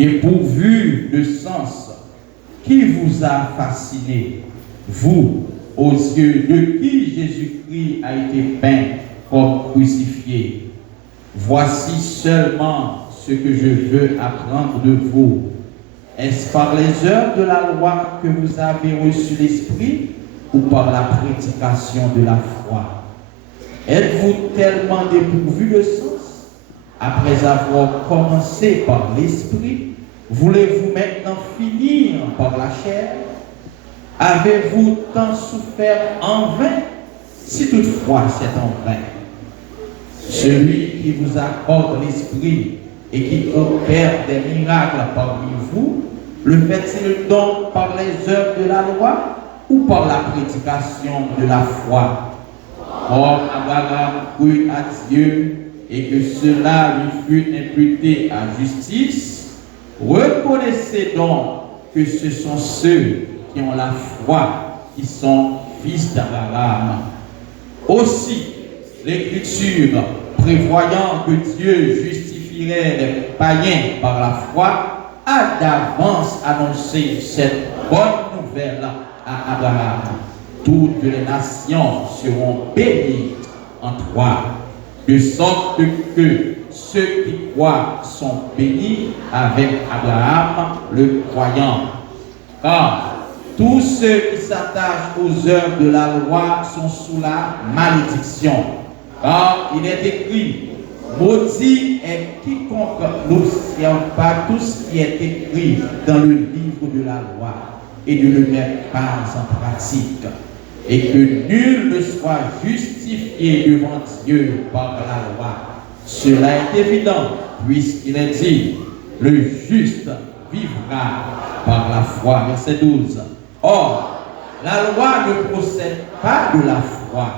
dépourvu de sens, qui vous a fasciné, vous, aux yeux de qui Jésus-Christ a été peint comme crucifié. Voici seulement ce que je veux apprendre de vous. Est-ce par les œuvres de la loi que vous avez reçu l'Esprit ou par la prédication de la foi? Êtes-vous tellement dépourvu de sens? Après avoir commencé par l'Esprit, voulez-vous maintenant finir par la chair? Avez-vous tant souffert en vain? Si toutefois c'est en vain. Celui qui vous accorde l'Esprit et qui opère des miracles parmi vous, le fait-il donc par les œuvres de la loi ou par la prédication de la foi? Or, Abraham crut à Dieu et que cela lui fut imputé à justice. Reconnaissez donc que ce sont ceux qui ont la foi qui sont fils d'Abraham. Aussi, l'Écriture, prévoyant que Dieu justifierait les païens par la foi, a d'avance annoncé cette bonne nouvelle à Abraham. Toutes les nations seront bénies en toi, de sorte que ceux qui croient sont bénis avec Abraham le croyant. Car tous ceux qui s'attachent aux œuvres de la loi sont sous la malédiction. Car il est écrit, maudit est quiconque n'observe pas tout ce qui est écrit dans le livre de la loi et ne le met pas en pratique. Et que nul ne soit justifié devant Dieu par la loi. Cela est évident, puisqu'il est dit, le juste vivra par la foi. Verset 12. Or, la loi ne procède pas de la foi,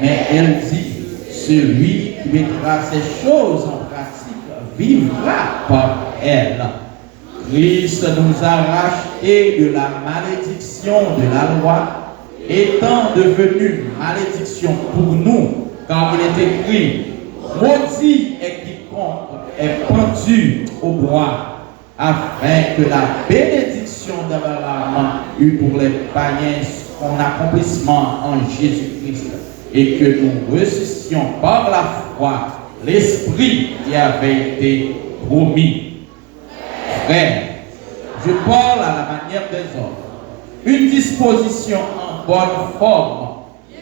mais elle dit, celui qui mettra ces choses en pratique vivra par elle. Christ nous a rachetés de la malédiction de la loi, étant devenu malédiction pour nous, car il est écrit, maudit est quiconque est pendu au bois, afin que la bénédiction d'Abraham eût pour les païens son accomplissement en Jésus-Christ, et que nous reçussions par la foi l'Esprit qui avait été promis. Frères, je parle à la manière des hommes. Une disposition en bonne forme,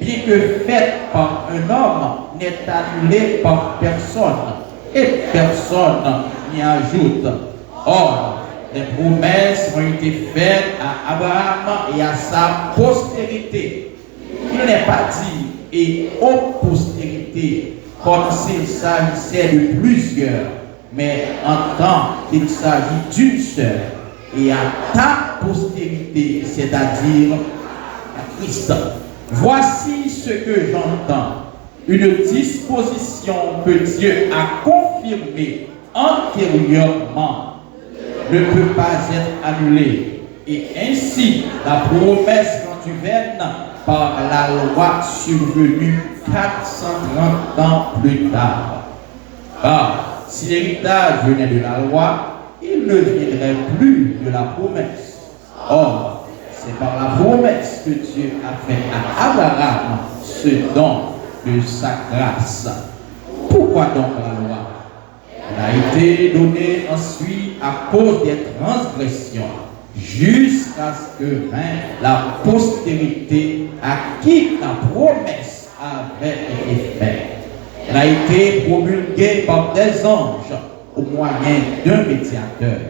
bien que faite par un homme, n'est annulée par personne, et personne n'y ajoute. Or, les promesses ont été faites à Abraham et à sa postérité. Il n'est pas dit et aux postérités, comme s'il s'agissait de plusieurs, mais en tant qu'il s'agit d'une seule, et à ta postérité, c'est-à-dire à Christ. Voici ce que j'entends, une disposition que Dieu a confirmée antérieurement ne peut pas être annulée, et ainsi la promesse rendue vaine par la loi survenue 430 ans plus tard. Car si l'héritage venait de la loi, il ne viendrait plus de la promesse. Or, c'est par la promesse que Dieu a fait à Abraham ce don de sa grâce. Pourquoi donc la loi? Elle a été donnée ensuite à cause des transgressions, jusqu'à ce que vint la postérité à qui la promesse avait été faite. Elle a été promulguée par des anges au moyen d'un médiateur.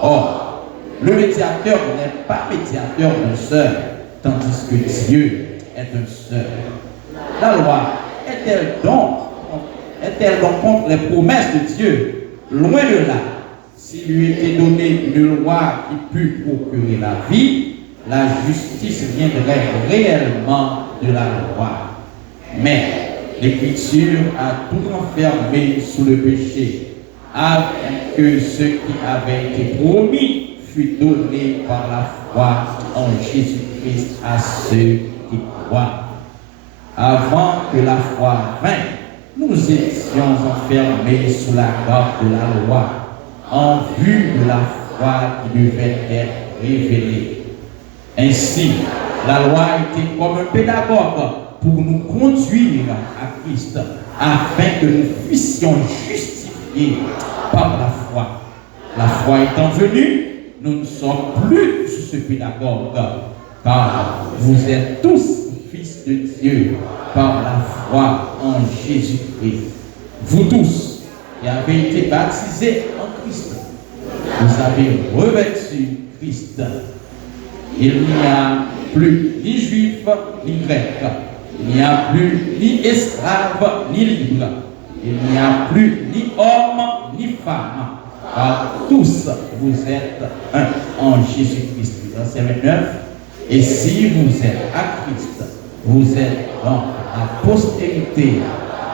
Or, le médiateur n'est pas médiateur d'un seul, tandis que Dieu est un seul. La loi est-elle donc contre les promesses de Dieu? Loin de là. S'il lui était donné une loi qui pût procurer la vie, la justice viendrait réellement de la loi. Mais l'Écriture a tout enfermé sous le péché, afin que ce qui avait été promis fût donné par la foi en Jésus-Christ à ceux qui croient. Avant que la foi vînt, nous étions enfermés sous la garde de la loi, en vue de la foi qui devait être révélée. Ainsi, la loi était comme un pédagogue pour nous conduire à Christ, afin que nous puissions justifier par la foi. La foi étant venue, nous ne sommes plus sous ce pédagogue, car vous êtes tous fils de Dieu par la foi en Jésus-Christ. Vous tous qui avez été baptisés en Christ, vous avez revêtu Christ. Il n'y a plus ni juif ni grec, il n'y a plus ni esclave ni libre, il n'y a plus ni homme ni femme, car tous vous êtes un en Jésus-Christ. Verset 29. Et si vous êtes à Christ, vous êtes dans la postérité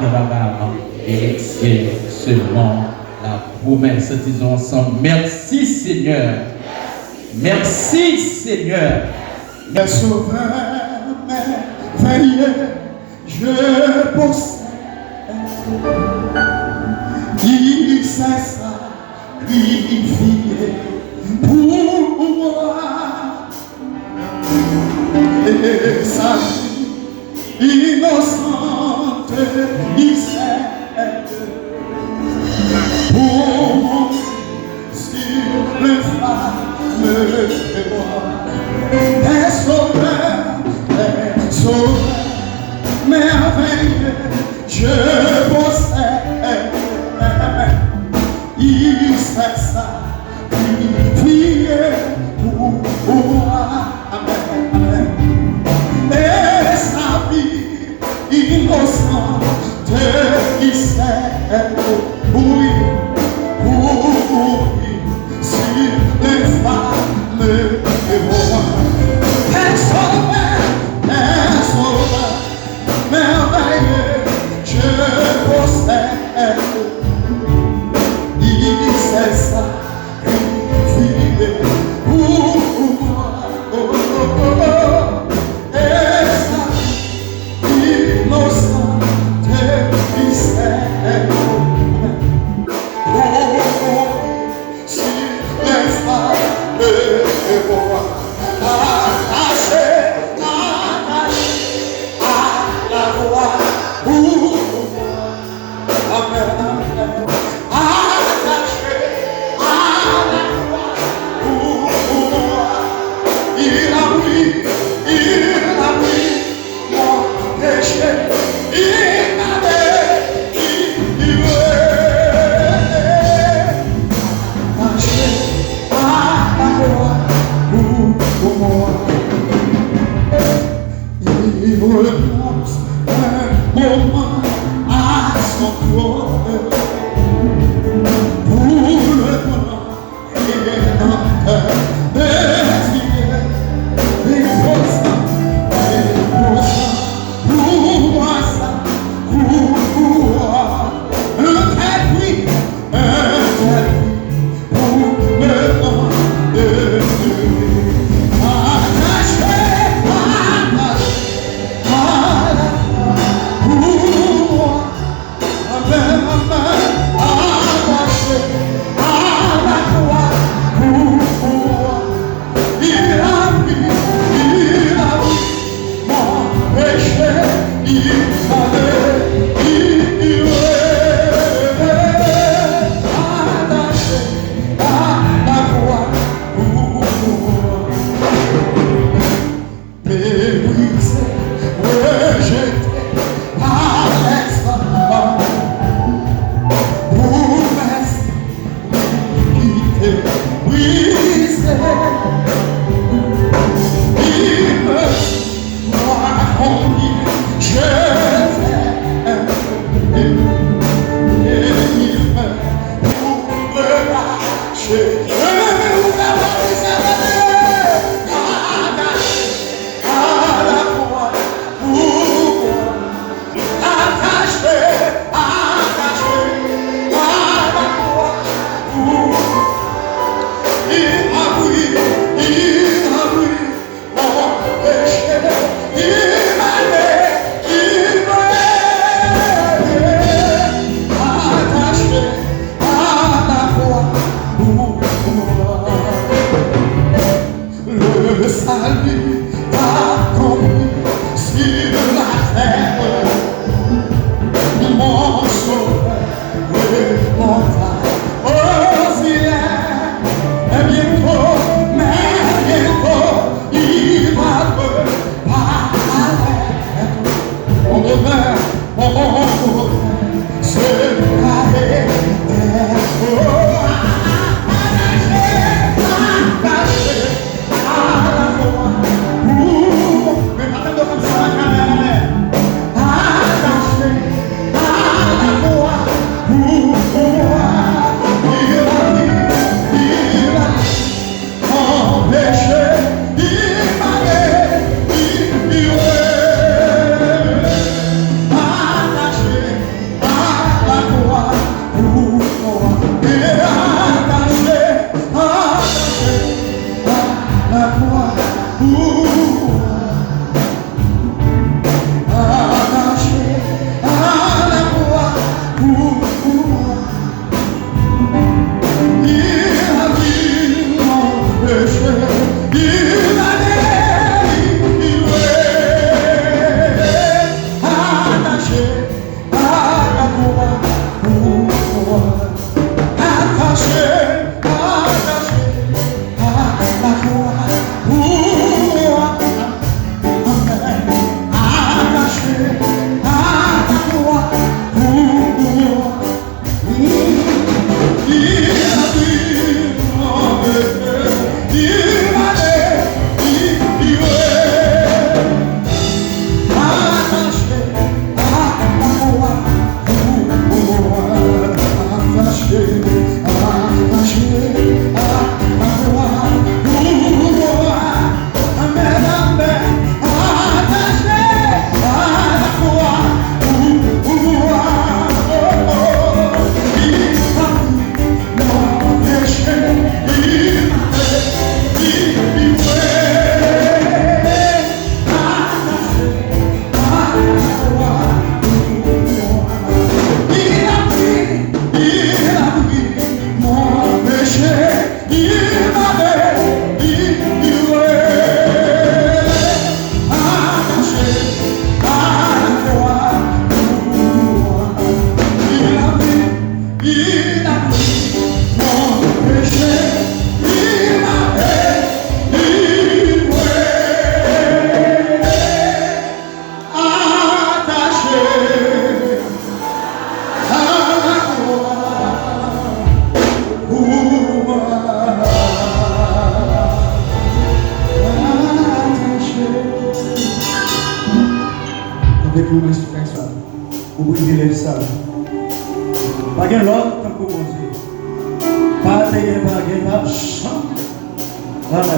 d'Abraham, et c'est seulement la promesse. Disons ensemble, merci Seigneur. Merci Seigneur. Mes sauveurs, merveilleux, je possède. Il s'est sacrifié pour moi. Et sa vie innocente, il s'est pour moi sur le fameux roi. Des sauveurs, merveilleux, je possède. Il s'est sacrifié pour moi. Et sa vie innocente, il s'est oui, sur les fameux rois. Un sauveur, merveilleux, je possède. Il s'est sacrifié pour moi. Et sa vie innocente, il s'est sur les fameux rois. Avec une respiration, vous brûlez ça. Pas de l'autre comme vous posez. Pas de pas chant. Amen.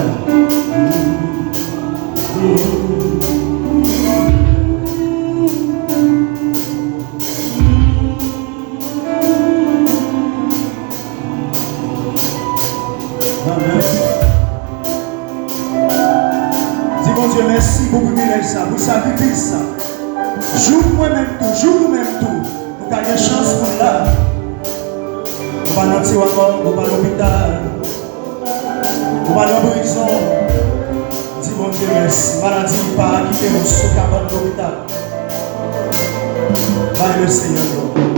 Amen. Dis mon Dieu, merci pour brûler ça, pour sacrifice ça. Joue moi-même tout, joue nous-même tout. Nous avons une chance pour là. Nous allons dans Tiwaron, nous allons à l'hôpital. Nous allons en prison. Dis mon Dieu, merci. Maladie pas quitter nous sous cabane de l'hôpital. Par le Seigneur.